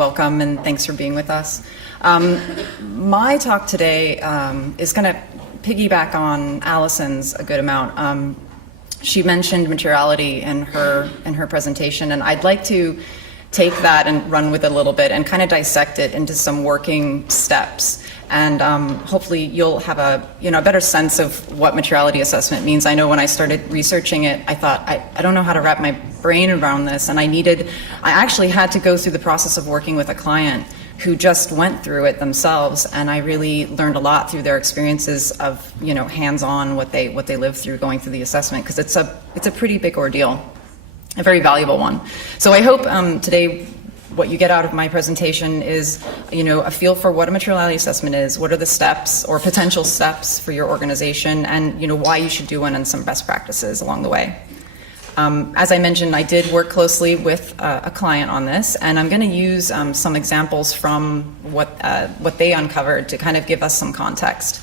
Welcome and thanks for being with us. My talk today is going to piggyback on Allison's a good amount. She mentioned materiality in her presentation, and I'd like to take that and run with it a little bit and kind of dissect it into some working steps. And hopefully you'll have a better sense of what materiality assessment means. I know when I started researching it, I thought, I don't know how to wrap my brain around this, and I actually had to go through the process of working with a client who just went through it themselves, and I really learned a lot through their experiences of hands-on what they lived through going through the assessment, because it's a pretty big ordeal, a very valuable one. So I hope today what you get out of my presentation is a feel for what a materiality assessment is, what are the steps or potential steps for your organization, and why you should do one, and some best practices along the way. As I mentioned, I did work closely with a client on this, and I'm going to use some examples from what they uncovered to kind of give us some context.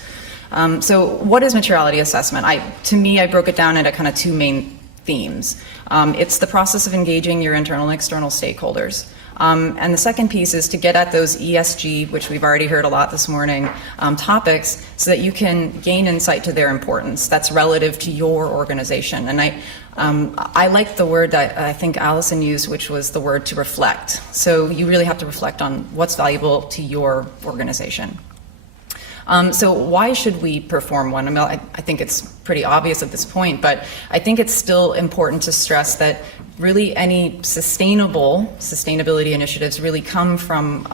So what is materiality assessment? To me, I broke it down into kind of two main themes. It's the process of engaging your internal and external stakeholders. And the second piece is to get at those ESG, which we've already heard a lot this morning, topics, so that you can gain insight to their importance that's relative to your organization. And I like the word that I think Allison used, which was the word to reflect. So you really have to reflect on what's valuable to your organization. So why should we perform one? I think it's pretty obvious at this point, but I think it's still important to stress that really any sustainability initiatives really come from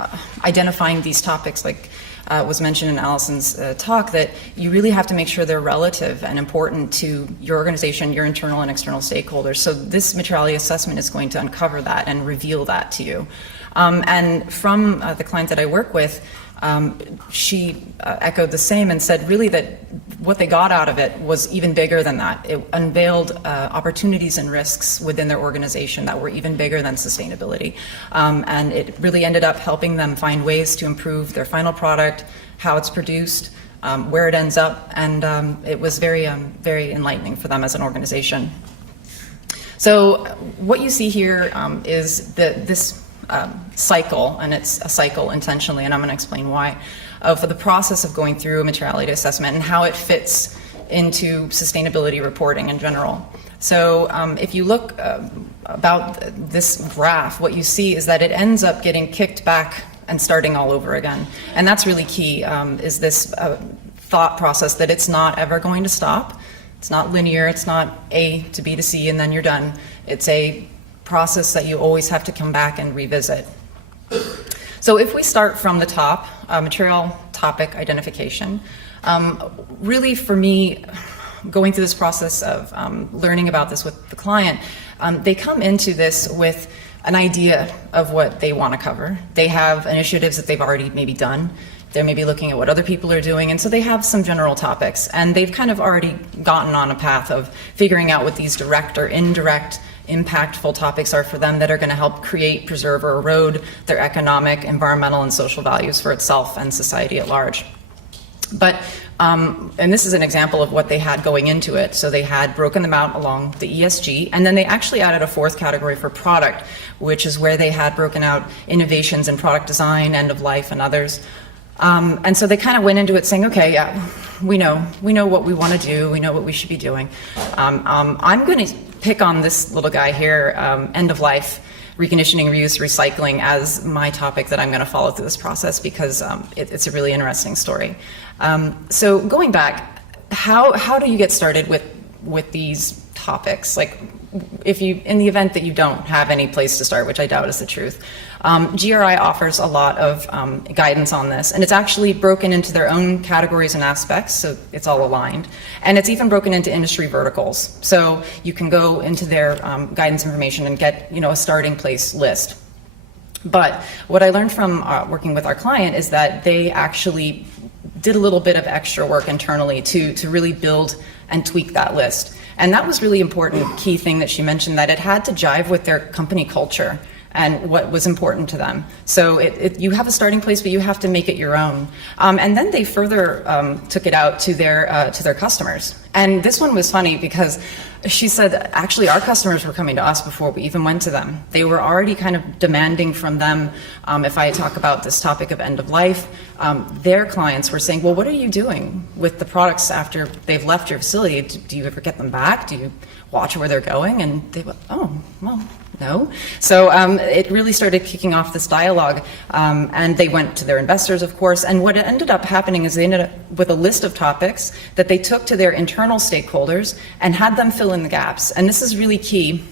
identifying these topics, like was mentioned in Allison's talk, that you really have to make sure they're relative and important to your organization, your internal and external stakeholders. So this materiality assessment is going to uncover that and reveal that to you. And from the client that I work with, she echoed the same and said really that what they got out of it was even bigger than that. It unveiled opportunities and risks within their organization that were even bigger than sustainability. And it really ended up helping them find ways to improve their final product, how it's produced, where it ends up, and it was very enlightening for them as an organization. So what you see here is this cycle, and it's a cycle intentionally, and I'm going to explain why, for the process of going through a materiality assessment and how it fits into sustainability reporting in general. So if you look about this graph, what you see is that it ends up getting kicked back and starting all over again. And that's really key, is this thought process that it's not ever going to stop. It's not linear. It's not A to B to C and then you're done. It's a process that you always have to come back and revisit. So if we start from the top, material topic identification, really for me, going through this process of learning about this with the client, they come into this with an idea of what they want to cover. They have initiatives that they've already maybe done. They're maybe looking at what other people are doing, and so they have some general topics, and they've kind of already gotten on a path of figuring out what these direct or indirect impactful topics are for them that are going to help create, preserve, or erode their economic, environmental, and social values for itself and society at large. But, and this is an example of what they had going into it. So they had broken them out along the ESG, and then they actually added a fourth category for product, which is where they had broken out innovations in product design, end of life, and others. And so they kind of went into it saying, okay, yeah, we know what we want to do, we know what we should be doing. I'm going to pick on this little guy here, end of life, reconditioning, reuse, recycling, as my topic that I'm going to follow through this process, because it's a really interesting story. So going back, how do you get started with these topics? Like, if you, in the event that you don't have any place to start, which I doubt is the truth, GRI offers a lot of guidance on this, and it's actually broken into their own categories and aspects, so it's all aligned, and it's even broken into industry verticals. So you can go into their guidance information and get a starting place list. But what I learned from working with our client is that they actually did a little bit of extra work internally to really build and tweak that list. And that was really important key thing that she mentioned, that it had to jive with their company culture and what was important to them. So you have a starting place, but you have to make it your own. And then they further took it out to their customers. And this one was funny because She said, actually, our customers were coming to us before we even went to them. They were already kind of demanding from them, if I talk about this topic of end of life, their clients were saying, well, what are you doing with the products after they've left your facility? Do you ever get them back? Do you watch where they're going? And they went, oh, well, no. So it really started kicking off this dialogue, and they went to their investors, of course, and what ended up happening is they ended up with a list of topics that they took to their internal stakeholders and had them fill in the gaps. And this is really key,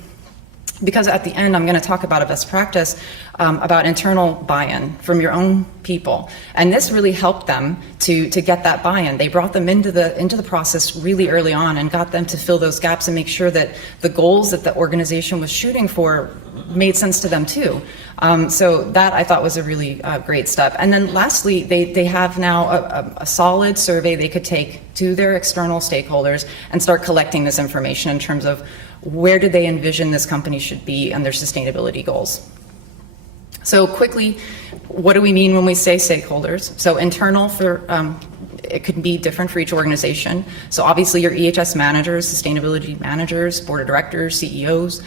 because at the end I'm going to talk about a best practice about internal buy-in from your own people, and this really helped them to get that buy-in. They brought them into the process really early on and got them to fill those gaps and make sure that the goals that the organization was shooting for made sense to them too. So that I thought was a really great step. And then lastly, they have now a solid survey they could take to their external stakeholders and start collecting this information in terms of where do they envision this company should be and their sustainability goals. So quickly, what do we mean when we say stakeholders? So internal, it could be different for each organization. So obviously your EHS managers, sustainability managers, board of directors, CEOs,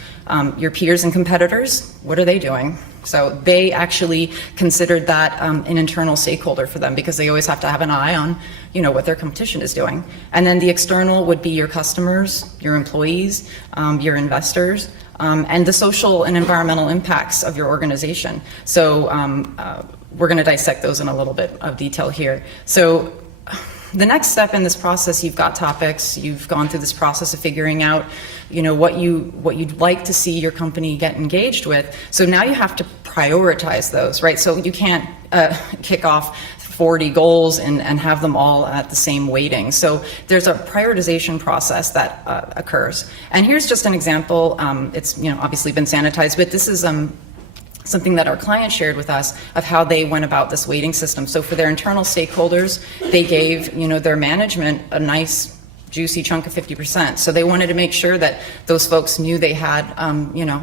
your peers and competitors, what are they doing? So they actually considered that an internal stakeholder for them, because they always have to have an eye on, what their competition is doing. And then the external would be your customers, your employees, your investors, and the social and environmental impacts of your organization. So we're going to dissect those in a little bit of detail here. So the next step in this process, you've got topics, you've gone through this process of figuring out, what you'd like to see your company get engaged with. So now you have to prioritize those, right? So you can't kick off 40 goals and have them all at the same weighting. So there's a prioritization process that occurs. And here's just an example. It's obviously been sanitized, but this is something that our client shared with us of how they went about this weighting system. So for their internal stakeholders, they gave their management a nice juicy chunk of 50%. So they wanted to make sure that those folks knew they had,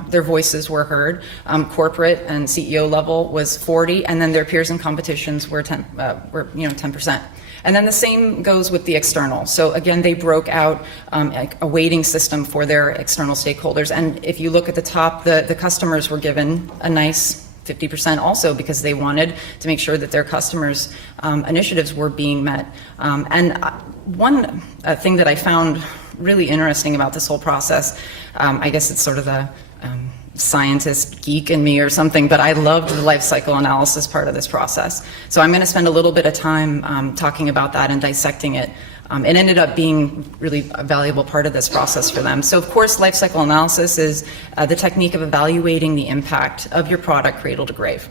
their voices were heard. Corporate and CEO level was 40, and then their peers and competitions were 10%. And then the same goes with the external. So again, they broke out a weighting system for their external stakeholders. And if you look at the top, the customers were given a nice 50% also, because they wanted to make sure that their customers' initiatives were being met. And one thing that I found really interesting about this whole process, I guess it's sort of the scientist geek in me or something, but I loved the life cycle analysis part of this process. So I'm going to spend a little bit of time talking about that and dissecting it. It ended up being really a valuable part of this process for them. So of course, life cycle analysis is the technique of evaluating the impact of your product cradle to grave.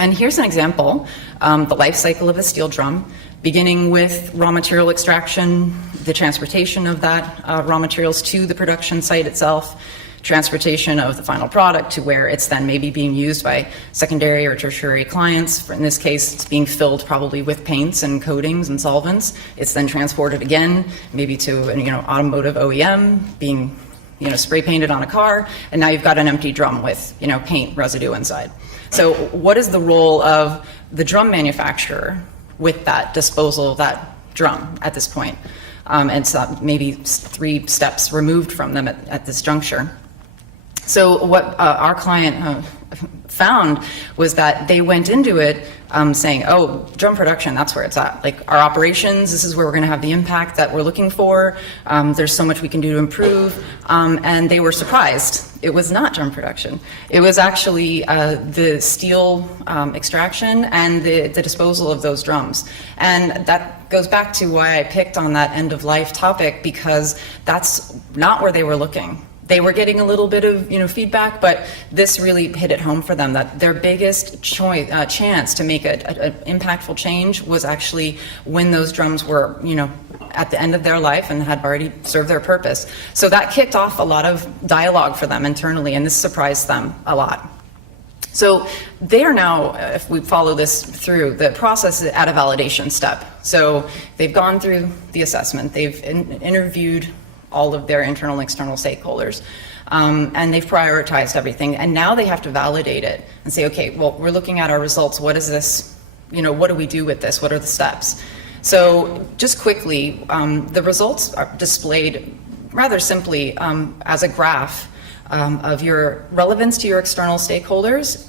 And here's an example, the life cycle of a steel drum, beginning with raw material extraction, the transportation of that raw materials to the production site itself, transportation of the final product to where it's then maybe being used by secondary or tertiary clients. In this case, it's being filled probably with paints and coatings and solvents. It's then transported again, maybe to an automotive OEM, being spray painted on a car, and now you've got an empty drum with paint residue inside. So what is the role of the drum manufacturer with that disposal of that drum at this point? And so maybe 3 steps removed from them at this juncture. So what our client found was that they went into it saying, oh, drum production, that's where it's at. Like our operations, this is where we're going to have the impact that we're looking for. There's so much we can do to improve. And they were surprised. It was not drum production. It was actually the steel extraction and the disposal of those drums. And that goes back to why I picked on that end of life topic, because that's not where they were looking. They were getting a little bit of feedback, but this really hit it home for them that their biggest chance to make an impactful change was actually when those drums were at the end of their life and had already served their purpose. So that kicked off a lot of dialogue for them internally, and this surprised them a lot. So they are now, if we follow this through, the process is at a validation step. So they've gone through the assessment, they've interviewed all of their internal and external stakeholders, and they've prioritized everything, and now they have to validate it and say, okay, well, we're looking at our results, what is this, what do we do with this, what are the steps? So just quickly, the results are displayed rather simply as a graph of your relevance to your external stakeholders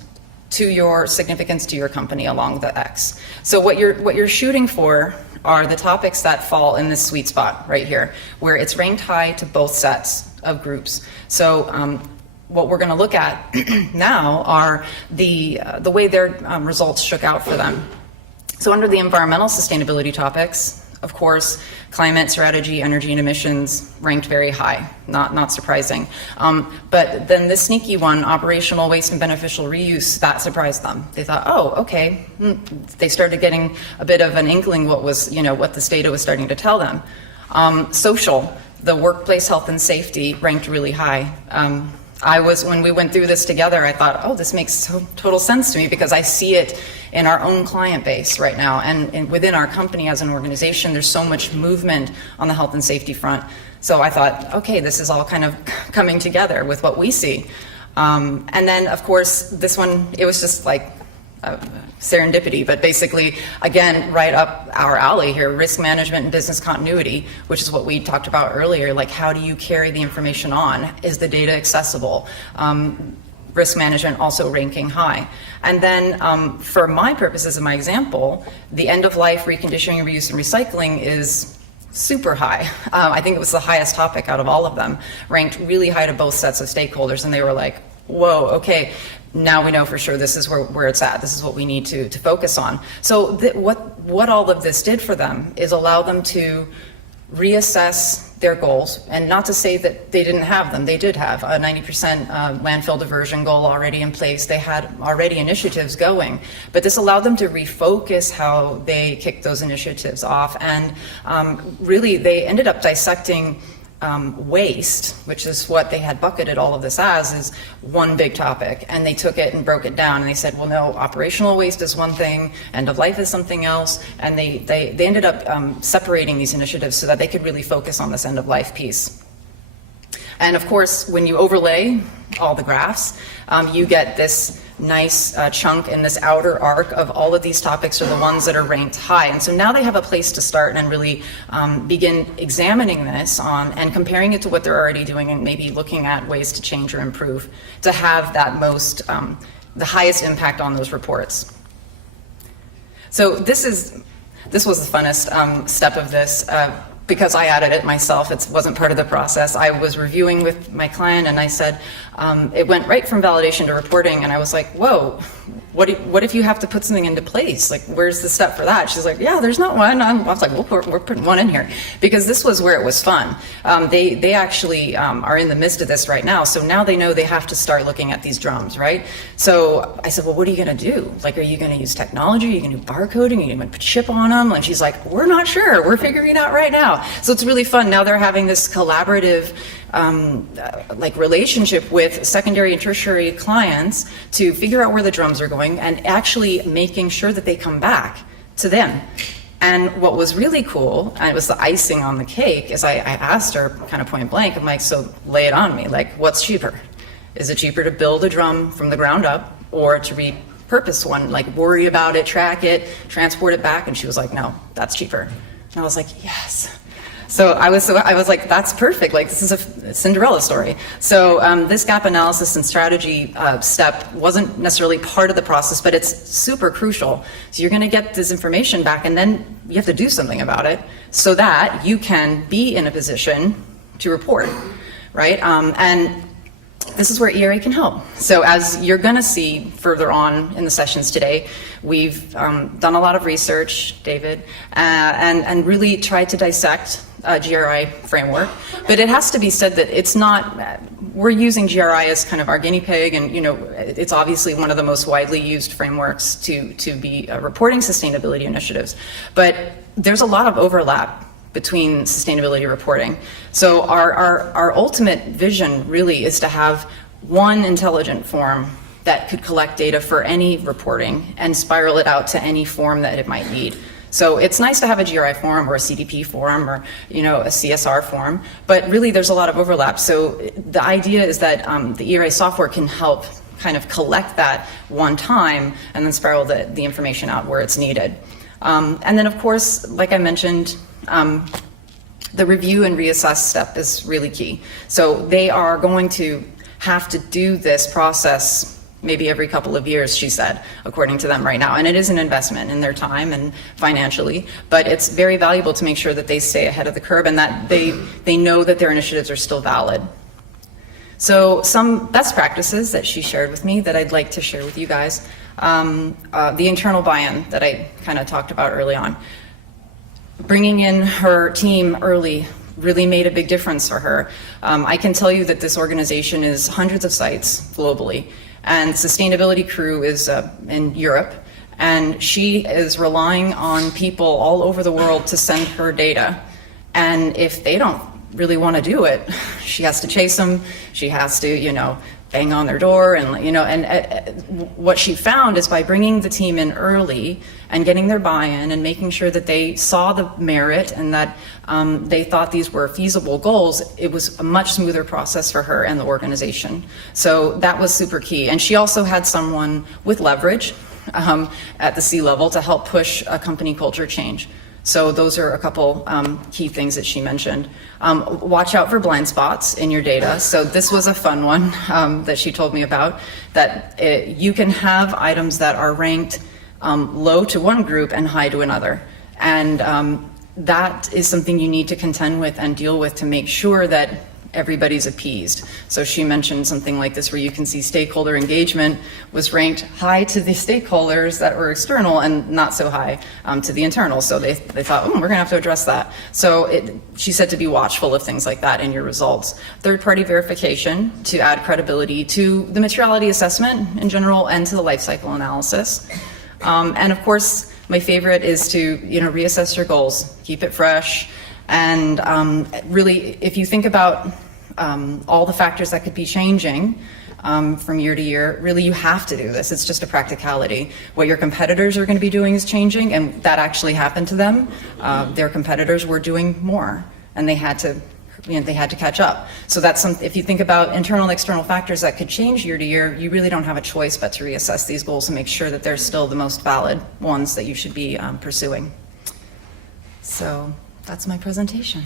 to your significance to your company along the X. So what you're shooting for are the topics that fall in this sweet spot right here, where it's ranked high to both sets of groups. So what we're going to look at now are the way their results shook out for them. So under the environmental sustainability topics, of course, climate, strategy, energy, and emissions ranked very high, not surprising. But then this sneaky one, operational waste and beneficial reuse, that surprised them. They thought, oh, okay. They started getting a bit of an inkling what this data was starting to tell them. Social, the workplace health and safety ranked really high. When we went through this together, I thought, oh, this makes total sense to me because I see it in our own client base right now. And within our company as an organization, there's so much movement on the health and safety front. So I thought, okay, this is all kind of coming together with what we see. And then, of course, this one, it was just like serendipity, but basically, again, right up our alley here, risk management and business continuity, which is what we talked about earlier, like how do you carry the information on? Is the data accessible? Risk management also ranking high. And then for my purposes of my example, the end of life, reconditioning, reuse, and recycling is super high. I think it was the highest topic out of all of them, ranked really high to both sets of stakeholders, and they were like, whoa, okay, now we know for sure this is where it's at. This is what we need to focus on. So what all of this did for them is allow them to reassess their goals, and not to say that they didn't have them. They did have a 90% landfill diversion goal already in place. They had already initiatives going, but this allowed them to refocus how they kicked those initiatives off. And really, they ended up dissecting waste, which is what they had bucketed all of this as, is one big topic, and they took it and broke it down, and they said, well, no, operational waste is one thing, end of life is something else, and they ended up separating these initiatives so that they could really focus on this end of life piece. And of course, when you overlay all the graphs, you get this nice chunk in this outer arc of all of these topics are the ones that are ranked high. And so now they have a place to start and really begin examining this and comparing it to what they're already doing, and maybe looking at ways to change or improve to have that the highest impact on those reports. So this was the funnest step of this. Because I added it myself, it wasn't part of the process. I was reviewing with my client, and I said, it went right from validation to reporting, and I was like, whoa, what if you have to put something into place? Like, where's the step for that? She's like, yeah, there's not one. I was like, we're putting one in here, because this was where it was fun. They actually are in the midst of this right now, so now they know they have to start looking at these drums, right? So I said, well, what are you going to do? Like, are you going to use technology? Are you going to do barcoding? Are you going to put chip on them? And she's like, we're not sure. We're figuring it out right now. So it's really fun. Now they're having this collaborative relationship with secondary and tertiary clients to figure out where the drums are going and actually making sure that they come back to them. And what was really cool, and it was the icing on the cake, is I asked her kind of point blank, I'm like, so lay it on me, like, what's cheaper? Is it cheaper to build a drum from the ground up or to repurpose one, like worry about it, track it, transport it back? And she was like, no, that's cheaper. And I was like, yes. So I was like, that's perfect. Like, this is a Cinderella story. So this gap analysis and strategy step wasn't necessarily part of the process, but it's super crucial. So you're going to get this information back, and then you have to do something about it so that you can be in a position to report, right? And this is where ERA can help. So as you're going to see further on in the sessions today, we've done a lot of research, David, and really tried to dissect GRI framework. But it has to be said that it's not, we're using GRI as kind of our guinea pig, and it's obviously one of the most widely used frameworks to be reporting sustainability initiatives. But there's a lot of overlap between sustainability reporting. So our ultimate vision really is to have one intelligent form that could collect data for any reporting and spiral it out to any form that it might need. So it's nice to have a GRI form or a CDP form or a CSR form, but really there's a lot of overlap. So the idea is that the ERA software can help kind of collect that one time and then spiral the information out where it's needed. And then of course, like I mentioned, The review and reassess step is really key. So they are going to have to do this process maybe every couple of years, she said, according to them right now. And it is an investment in their time and financially, but it's very valuable to make sure that they stay ahead of the curve and that they know that their initiatives are still valid. So some best practices that she shared with me that I'd like to share with you guys. The internal buy-in that I kind of talked about early on. Bringing in her team early really made a big difference for her. I can tell you that this organization is hundreds of sites globally, and sustainability crew is in Europe, and she is relying on people all over the world to send her data. And if they don't really want to do it, she has to chase them, she has to, bang on their door, and what she found is by bringing the team in early and getting their buy-in and making sure that they saw the merit and that they thought these were feasible goals, it was a much smoother process for her and the organization. So that was super key. And she also had someone with leverage at the C-level to help push a company culture change. So those are a couple key things that she mentioned. Watch out for blind spots in your data. So this was a fun one that she told me about, that you can have items that are ranked low to one group and high to another. And that is something you need to contend with and deal with to make sure that everybody's appeased. So she mentioned something like this where you can see stakeholder engagement was ranked high to the stakeholders that were external and not so high to the internal. So they thought, we're gonna have to address that. So she said to be watchful of things like that in your results. Third-party verification to add credibility to the materiality assessment in general and to the life cycle analysis. And of course, my favorite is to reassess your goals, keep it fresh, and really, if you think about all the factors that could be changing from year to year, really you have to do this. It's just a practicality. What your competitors are going to be doing is changing, and that actually happened to them. Their competitors were doing more, and they had to catch up. So that's if you think about internal and external factors that could change year to year, you really don't have a choice but to reassess these goals and make sure that they're still the most valid ones that you should be pursuing. So that's my presentation.